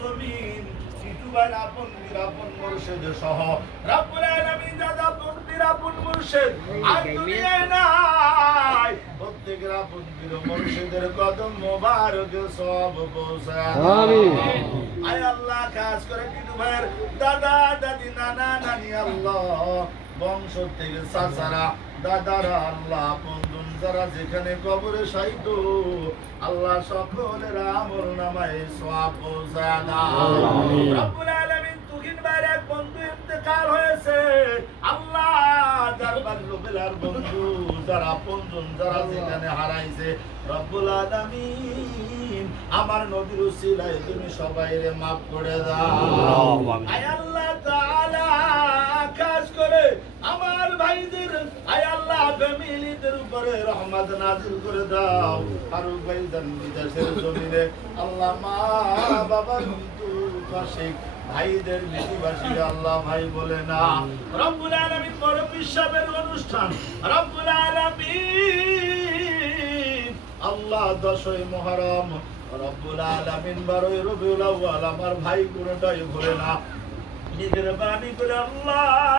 জমিন সিটুবাইল আপন নিরাপন মুর্শিদ সহ রব্বুল আলামিন দাদা পন্থীর আপন মুর্শিদ আর দুনিয়ায় নাই প্রত্যেকের আপন পীর মুর্শিদের কদম মোবারক সব পৌঁছায় আমিন। আয় আল্লাহ খাস করে টিটু ভাইয়ের দাদা দাদি নানা নানি আল্লাহ বংশ থেকে চাচারা দাদারা আল্লাহ বন্ধুন যারা যেখানে কবরে শায়িত আল্লাহ সকলের আমল নামায় সওয়াব পৌঁছায় দাও রব্বুল আলামিন তুহিন ভাইয়ের এক বন্ধু ইন্তেকাল হয়েছে আল্লাহ যার বাল্যবেলার বন্ধু যারা বন্ধুন যারা যেখানে হারাইছে রব্বুল আলামিন আমার নবীর উসিলায় তুমি সবাইরে maaf করে দাও আয় আল্লাহ তাআলা খাস করে আমার ভাইদের আয় আল্লাহ ফ্যামিলিদের উপরে রহমত নাযিল করে দাও ফারুক ভাই বিদেশের জমিনে আল্লাহ মা বাবার মৃত্যু বার্ষিক ভাইদের মৃত্যুবাসী আল্লাহ ভাই বলে না রব্বুল আলামিন বড় পিসাবের অনুষ্ঠান রব্বুল আলামিন আল্লাহ 10ই মুহররম রব্বুল আলামিন 12ই রবিউল আউয়াল আমার ভাই কোনটাই ভুলে না নিজের বাণী করে আল্লাহ